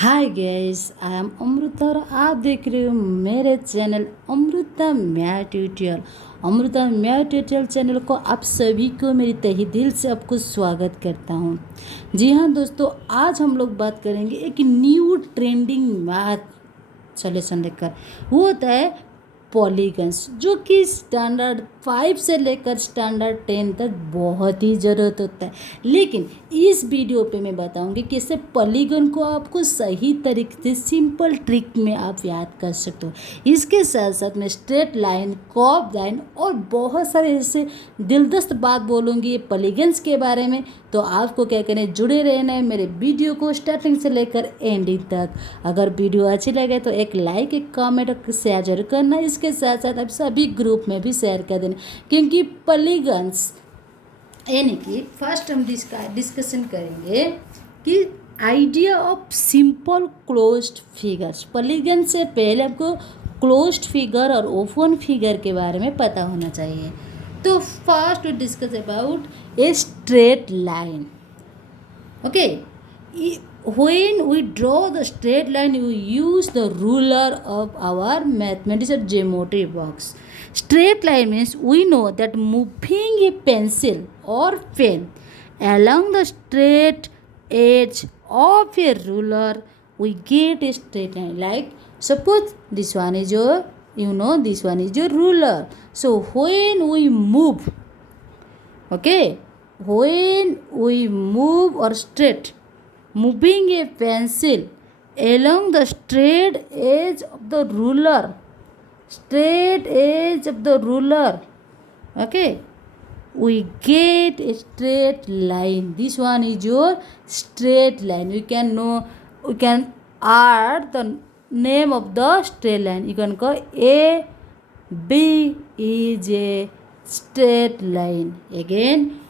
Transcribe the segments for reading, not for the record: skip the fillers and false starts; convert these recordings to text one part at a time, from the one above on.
Hi guys, I am Amrita और आप देख रहे हो मेरे channel Amrita math tutorial. Amrita math tutorial channel को आप सभी को मेरी तहे दिल से आपको स्वागत करता हूँ। जी हाँ दोस्तों, आज हम लोग बात करेंगे एक न्यू ट्रेंडिंग मैथ सॉल्यूशन लेकर। वो होता है पॉलीगन्स, जो कि स्टैंडर्ड 5 से लेकर स्टैंडर्ड 10 तक बहुत ही ज़रूरत होता है। लेकिन इस वीडियो पे मैं बताऊंगी कि कैसे पॉलीगन को आपको सही तरीके से सिंपल ट्रिक में आप याद कर सकते हो। इसके साथ साथ मैं स्ट्रेट लाइन, कर्व लाइन और बहुत सारे ऐसे दिलदस्त बात बोलूँगी ये पॉलीगन्स के बारे में। तो आपको क्या करना है, जुड़े रहना है मेरे वीडियो को स्टार्टिंग से लेकर एंडिंग तक। अगर वीडियो अच्छी लगे तो एक लाइक, एक कमेंट और शेयर जरूर करना। इसके साथ साथ आप सभी ग्रुप में भी शेयर कर देना, क्योंकि पॉलीगन्स यानी कि फर्स्ट हम डिस्कशन करेंगे कि idea of simple closed figures. Polygon से पहले आपको क्लोज्ड फिगर और ओपन फिगर के बारे में पता होना चाहिए। तो first we discuss about a straight line. Okay, when we draw the straight line we use the ruler of our mathematics or geometry box. Straight line means we know that moving a pencil or pen along the straight edge of a ruler we get a straight line. Like suppose this one is your, this one is your ruler. So when we move, okay, when we move or straight, moving a pencil along the straight edge of the ruler, straight edge of the ruler, okay, we get a straight line. This one is your straight line. We can add the name of the straight line. You can call A B is a straight line. Again,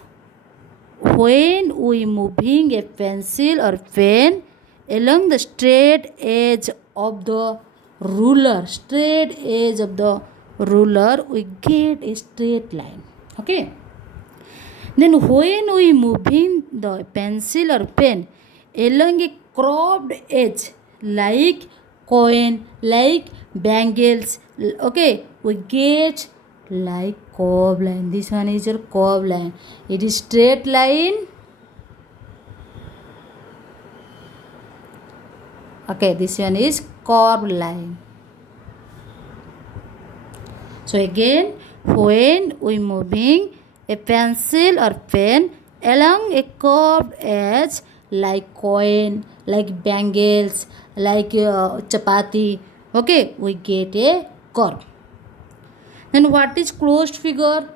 when we moving a pencil or pen along the straight edge of the ruler, straight edge of the ruler, we get a straight line. Okay. Then when we moving the pencil or pen along a curved edge like coin, like bangles, okay, we get like curve line. This one is your curve line. It is straight line. Okay, this one is curved line. So again, when we moving a pencil or pen along a curved edge like coin, like bangles, like chapati, okay, we get a curve. Then what is closed figure?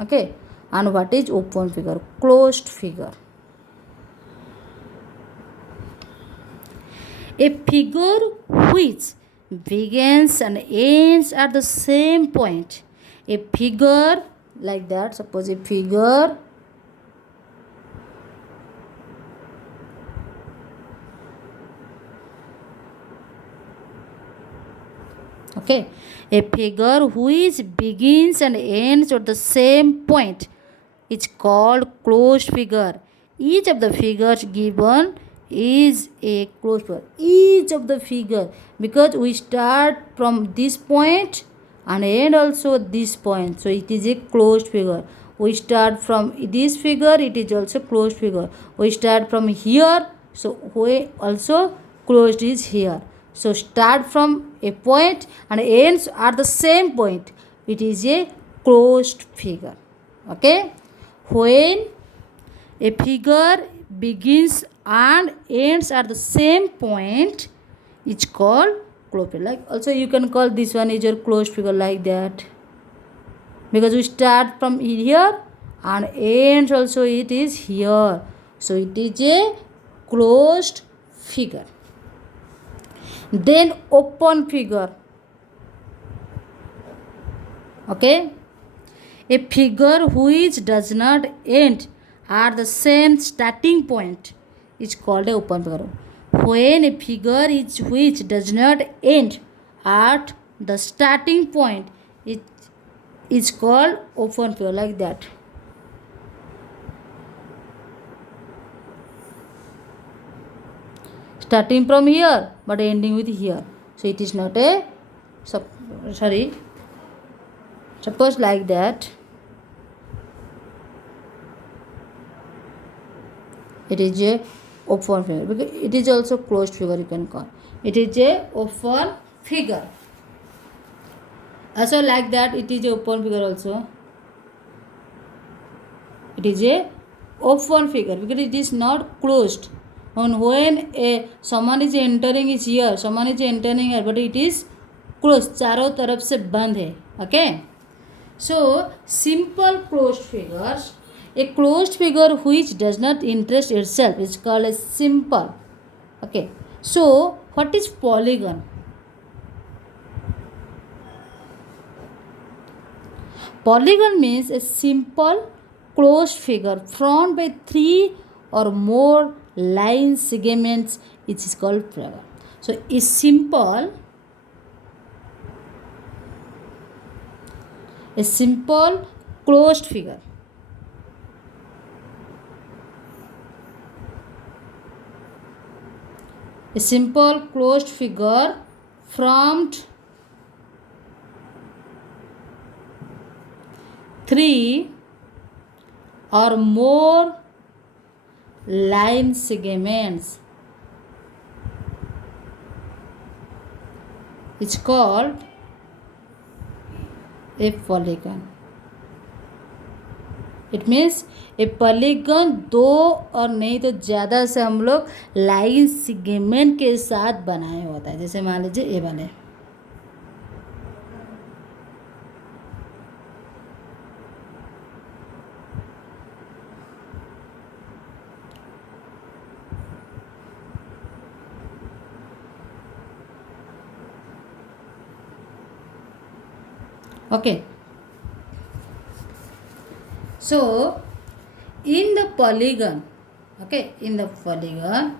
Okay, and what is open figure? Closed figure. A figure which begins and ends at the same point. A figure like that, suppose a figure okay, a figure which begins and ends at the same point is called closed figure. Each of the figures given is a closed figure. Each of the figure, because we start from this point and end also this point, so it is a closed figure. We start from this figure, it is also closed figure. We start from here, so we also closed is here. So start from a point and ends at the same point, it is a closed figure. Okay, when a figure begins and ends at the same point, it's called closed figure. Like also you can call this one is your closed figure like that, because we start from here and ends also it is here, so it is a closed figure. Then open figure. Okay, a figure which does not end at the same starting point is called a open figure. When a figure is which does not end at the starting point, it is called open figure like that. starting from here but ending with here, so it is not a suppose like that, it is a open figure, because it is also closed figure you can call, it is a open figure. Also like that, it is a open figure also, it is a open figure because it is not closed. And when someone is entering is here, someone is entering here, but it is closed, चारों तरफ से बंद है. Okay, so simple closed figures, a closed figure which does not interest itself is called a simple. Okay, so what is polygon? Polygon means a simple closed figure formed by three or more line segments, it is called polygon. So a simple closed figure. A simple closed figure formed three or more line segments, it's called a polygon. It means A polygon दो और नहीं तो ज़्यादा से हम लोग line segment के साथ बनाया होता है, जैसे मान लीजिए ये वाले. Okay, so in the polygon, okay, in the polygon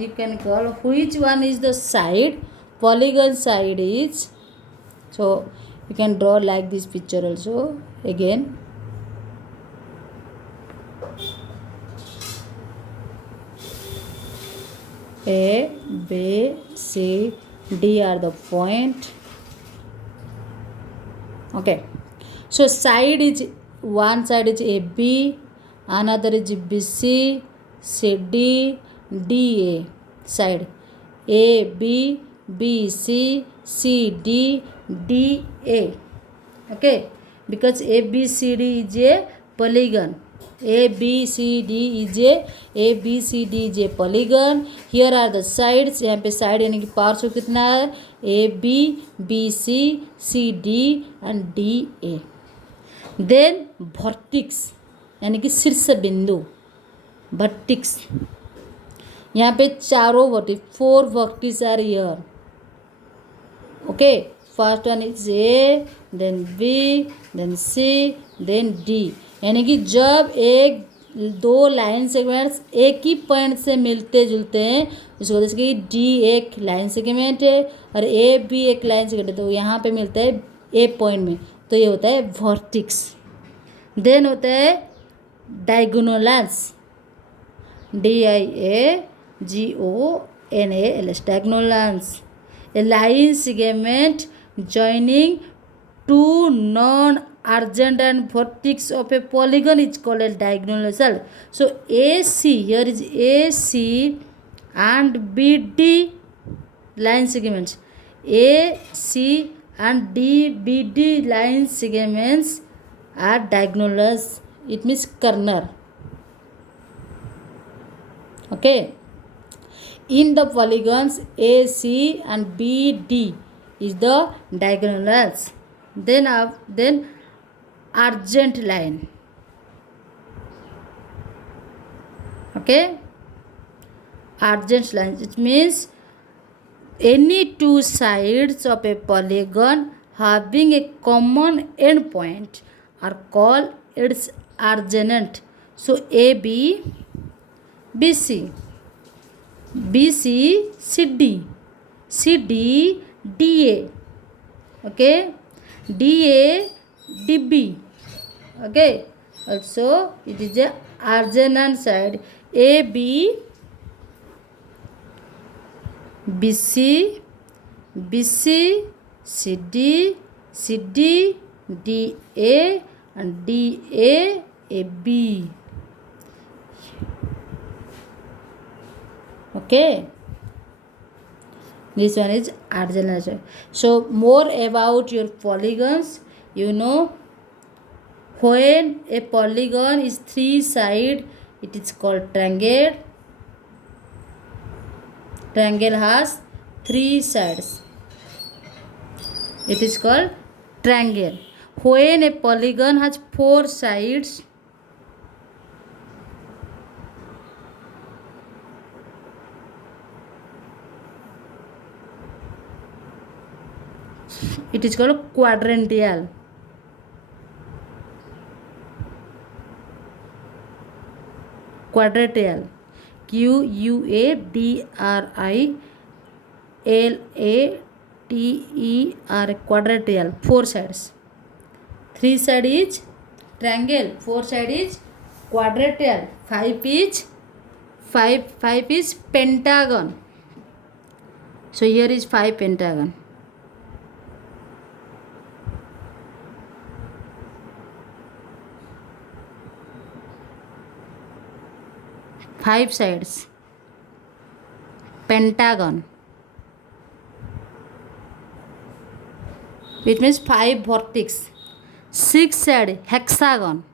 you can call which one is the side. Polygon side is, so you can draw like this picture also again. A, B, C, D are the point. Okay, so side is, one side is AB, another is BC, CD, DA. Side AB, BC, CD, DA. Okay, because ABCD is a polygon. ABCD is a polygon. Here are the sides. यहाँ पे side यानी कि पार्श्व कितना है, AB, BC, CD and DA. Then vertex यानी कि शीर्ष बिंदु, vertex. यहाँ पे चारों vertex, 4 vertex are here. Okay, first one is A, then B, then C, then D. यानी कि जब एक दो लाइन सेगमेंट्स एक ही पॉइंट से मिलते जुलते हैं, इसको जैसे कि डी एक लाइन सेगमेंट है और ए भी एक लाइन सेगमेंट है, तो यहाँ पे मिलता है ए पॉइंट में, तो ये होता है वर्टेक्स. देन होता है diagonals, DIAGONALS, diagonals, a line segment joining two non-adjacent and vertex of a polygon is called a diagonal. So AC, here is AC and BD line segments. AC and DBD line segments are diagonals. It means corner. Okay. In the polygons AC and BD is the diagonals. Then argent line. Okay, argent line, it means any two sides of a polygon having a common end point are called its argent. So AB, BC, BC, CD, CD, DA. Okay, DA, DB. Okay, also it is a adjacent side AB, BC, BC, CD, CD, DA, and DA, AB. Okay, this one is adjacent side. So more about your polygons. You know, when a polygon is three side, it is called triangle. Triangle has three sides, it is called triangle. When a polygon has four sides, it is called quadrantial. Quadrantial, QUADRILATER, quadrantial. Four sides. Three side is triangle, four side is quadrantial, five is pentagon. So here is 5 pentagon. Five sides, pentagon, which means 5 vertex. 6 side, hexagon.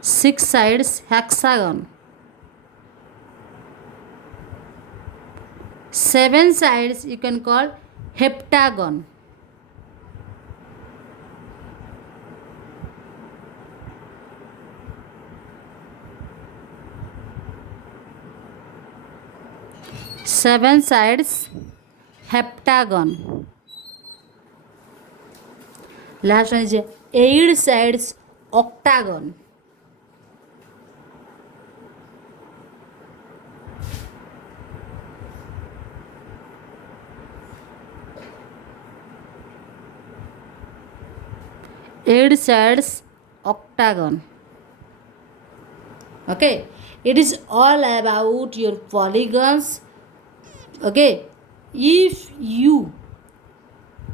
Six sides, hexagon. 7 sides you can call heptagon. Seven sides, heptagon. Last one is 8 sides, octagon. Eight sides, octagon. Okay, it is all about your polygons. Okay, if you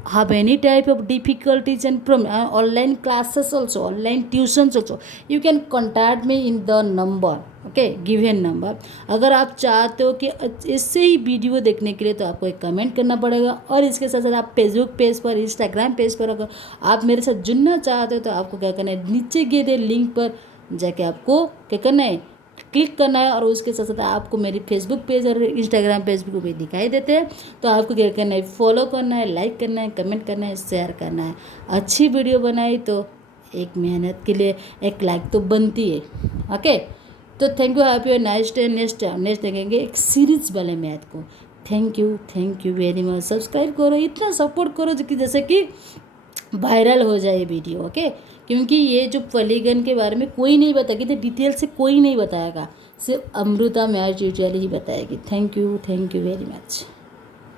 have any type of difficulties and from online classes also, online tuitions also, you can contact me in the number, okay, given number. अगर आप चाहते हो कि इससे ही video देखने के लिए तो आपको एक कमेंट करना पड़ेगा, और इसके साथ साथ आप फेसबुक पेज पर, इंस्टाग्राम पेज पर अगर आप मेरे साथ जुड़ना चाहते हो तो आपको क्या करना है, नीचे दिए गए लिंक पर जाके आपको क्या करना है, क्लिक करना है, और उसके साथ साथ आपको मेरी फेसबुक पेज और इंस्टाग्राम पेज भी दिखाई देते हैं, तो आपको क्या करना है, फॉलो करना है, लाइक करना है, कमेंट करना है, शेयर करना है। अच्छी वीडियो बनाई तो एक मेहनत के लिए एक लाइक तो बनती है। ओके, तो थैंक यू, हैप्पी और नाइस डे। नेक्स्ट देखेंगे एक सीरीज वाले मैथ को। Thank you very much. Subscribe करो, इतना सपोर्ट करो कि जैसे कि वायरल हो जाए वीडियो। ओके, क्योंकि ये जो पॉलीगन के बारे में कोई नहीं बताएगी, तो डिटेल से कोई नहीं बताएगा, सिर्फ अमृता मैथ ट्यूटोरियल ही बताएगी। Thank you very much.